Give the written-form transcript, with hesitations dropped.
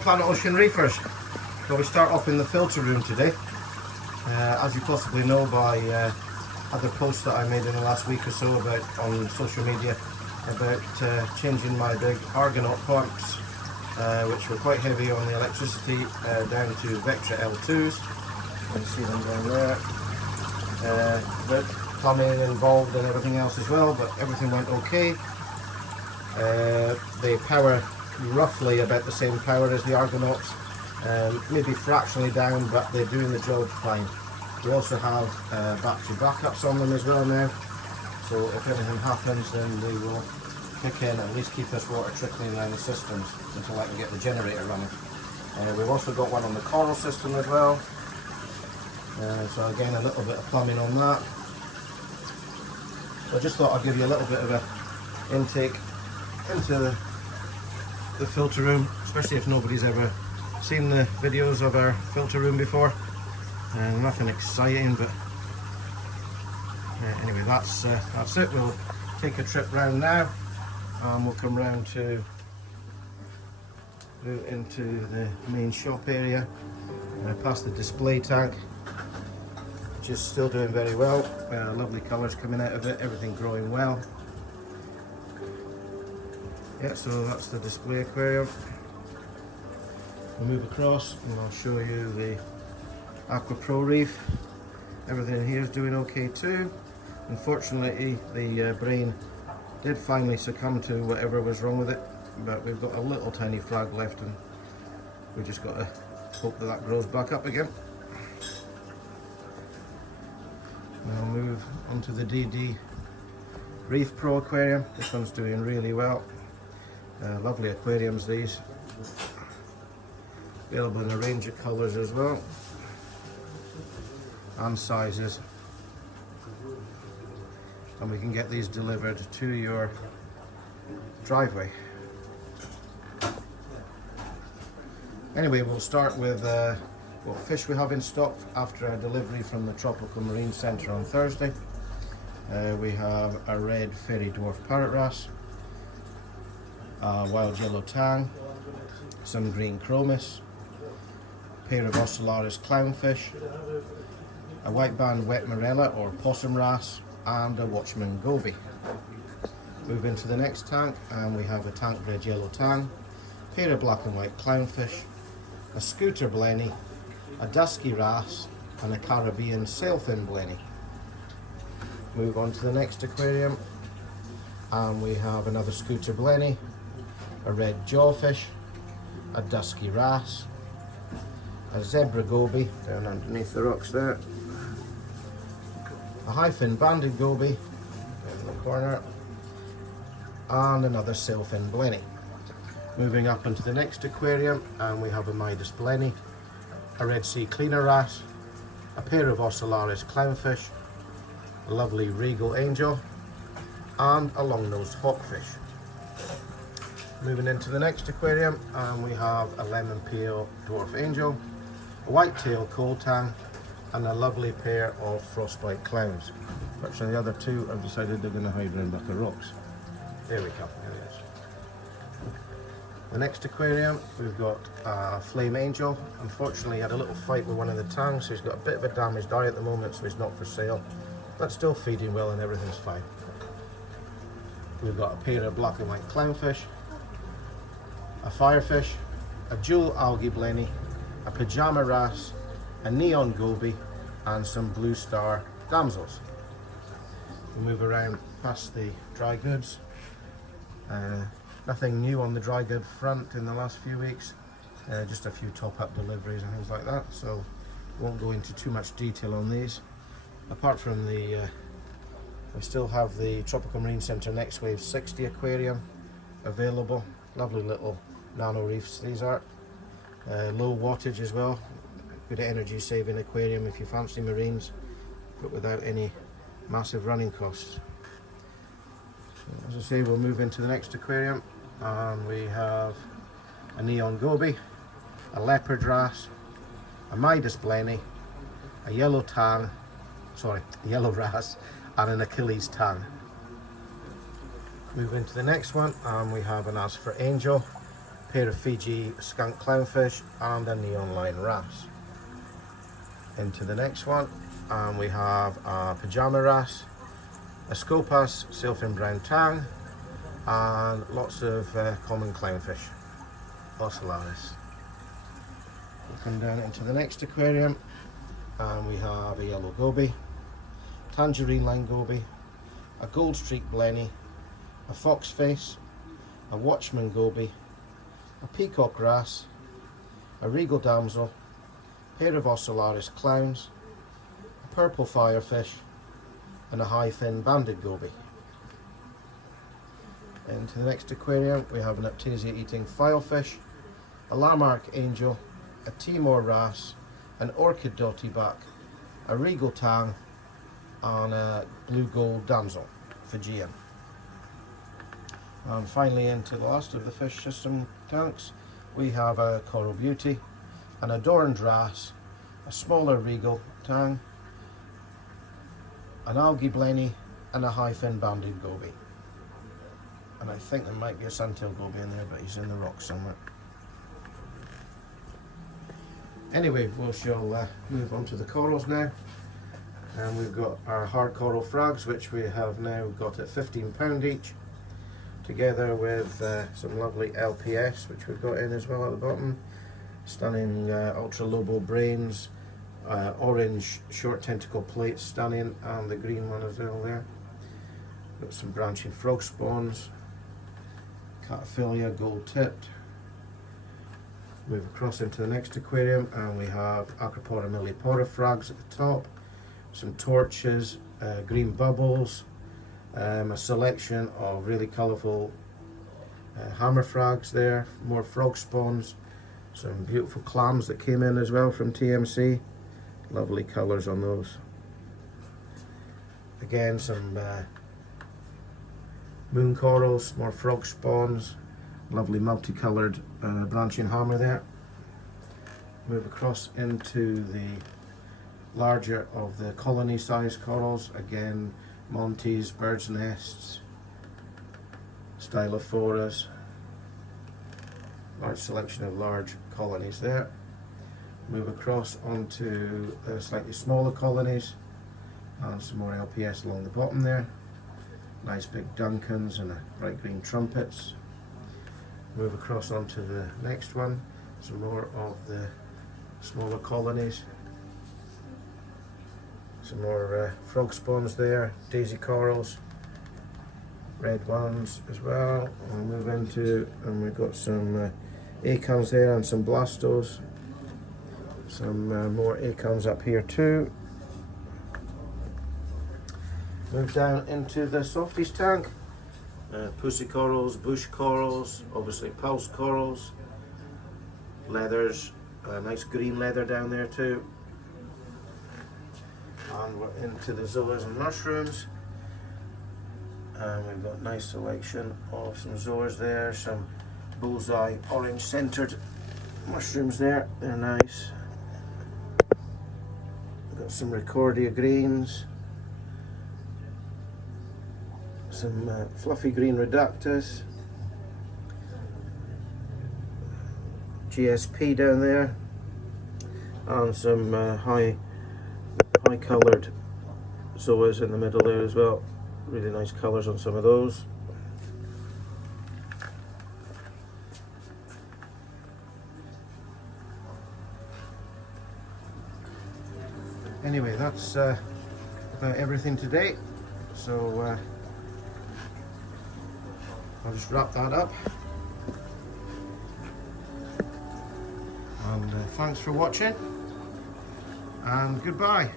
Planet Ocean Reefers. So we start off in the filter room today. As you possibly know by other posts that I made in the last week or so about on social media about changing my big Argonaut pumps, which were quite heavy on the electricity, down to Vectra L2s. You can see them down there. But plumbing involved and everything else as well, but everything went okay. They power roughly about the same power as the Argonauts, maybe fractionally down, but they're doing the job fine. We also have battery backups on them as well now, so if anything happens then they will kick in and at least keep this water trickling around the systems until I can get the generator running. We've also got one on the coral system as well, so again a little bit of plumbing on that. So I just thought I'd give you a little bit of an intake into the filter room, especially if nobody's ever seen the videos of our filter room before. Nothing exciting, but anyway, that's it. We'll take a trip round now, and we'll come round to into the main shop area, past the display tank, which is still doing very well. Lovely colours coming out of it, everything growing well. Yeah, so that's the display aquarium. We'll move across and I'll show you the Aqua Pro reef. Everything in here is doing okay too. Unfortunately, the brain did finally succumb to whatever was wrong with it, but we've got a little tiny flag left and we just got to hope that that grows back up again. I'll move onto the DD Reef Pro aquarium. This one's doing really well. Lovely aquariums these. Available in a range of colours as well and sizes, and we can get these delivered to your driveway. Anyway, we'll start with what fish we have in stock after our delivery from the Tropical Marine Centre on Thursday. We have a red fairy dwarf parrot wrasse, a wild yellow tang, some green chromis, a pair of ocellaris clownfish, a white band wet morella or possum wrasse, and a watchman goby. Move into the next tank and we have a tank red yellow tang, a pair of black and white clownfish, a scooter blenny, a dusky wrasse, and a Caribbean sailfin blenny. Move on to the next aquarium and we have another scooter blenny, a red jawfish, a dusky wrasse, a zebra goby down underneath the rocks there, a high-fin banded goby in the corner, and another sailfin blenny. Moving up into the next aquarium and we have a Midas blenny, a red sea cleaner wrasse, a pair of ocellaris clownfish, a lovely regal angel, and a long-nosed hawkfish. Moving into the next aquarium and we have a lemon peel dwarf angel, a white-tailed coal tang, and a lovely pair of frostbite clowns. Actually, the other two have decided they're going to hide around back the rocks. There we go, there it is. The next aquarium, we've got a flame angel. Unfortunately, he had a little fight with one of the tangs, so he's got a bit of a damaged eye at the moment, so he's not for sale, but still feeding well and everything's fine. We've got a pair of black and white clownfish, a firefish, a jewel algae blenny, a pajama wrasse, a neon goby, and some blue star damsels. We'll move around past the dry goods. Nothing new on the dry good front in the last few weeks, just a few top-up deliveries and things like that, so won't go into too much detail on these. Apart from we still have the Tropical Marine Centre Next Wave 60 aquarium available. Lovely little nano reefs these are. Low wattage as well. Good energy saving aquarium if you fancy marines, but without any massive running costs. So, as I say, we'll move into the next aquarium and we have a neon goby, a leopard wrasse, a Midas blenny, a yellow wrasse, and an Achilles tang. Move into the next one and we have an Asper angel, pair of Fiji skunk clownfish, and a neon line wrasse. Into the next one, and we have a pajama wrasse, a scopas sailfin brown tang, and lots of common clownfish, ocellaris. We come down into the next aquarium, and we have a yellow goby, tangerine line goby, a gold streak blenny, a fox face, a watchman goby, a peacock wrasse, a regal damsel, pair of ocellaris clowns, a purple firefish, and a high fin banded goby. Into the next aquarium, we have an Aptasia eating filefish, a Lamarck angel, a Timor wrasse, an orchid dotty back, a regal tang, and a blue gold damsel, Fijian. And finally, into the last of the fish system tanks, we have a coral beauty, an adorned wrasse, a smaller regal tang, an algae blenny, and a high fin banded goby. And I think there might be a suntail goby in there, but he's in the rocks somewhere. Anyway, we shall move on to the corals now. And we've got our hard coral frags, which we have now got at £15 each, together with some lovely LPS, which we've got in as well at the bottom. Stunning ultra lobo brains, orange short tentacle plates, stunning, and the green one as well there. Got some branching frog spawns, cataphilia gold tipped. Move across into the next aquarium, and we have Acropora millipora frags at the top, some torches, green bubbles, a selection of really colourful hammer frags there, more frog spawns, some beautiful clams that came in as well from TMC, lovely colours on those. Again, some moon corals, more frog spawns, lovely multicoloured branching hammer there. Move across into the larger of the colony size corals, again Montes, bird's nests, stylophoras, large selection of large colonies there. Move across onto slightly smaller colonies, and some more LPS along the bottom there. Nice big Duncans and bright green trumpets. Move across onto the next one, some more of the smaller colonies. Some more frog spawns there, daisy corals, red ones as well. We'll move into, and we've got some acons there and some blastos. Some more acons up here too. Move down into the softies tank. Pussy corals, bush corals, obviously pulse corals, leathers, nice green leather down there too. And we're into the zoas and mushrooms, and we've got nice selection of some zoas there, some bullseye orange centered mushrooms there, they're nice. We've got some Recordia greens, some fluffy green reductus, GSP down there, and some high coloured zoas in the middle there as well. Really nice colours on some of those. Anyway, that's about everything today, so I'll just wrap that up, and thanks for watching, and goodbye.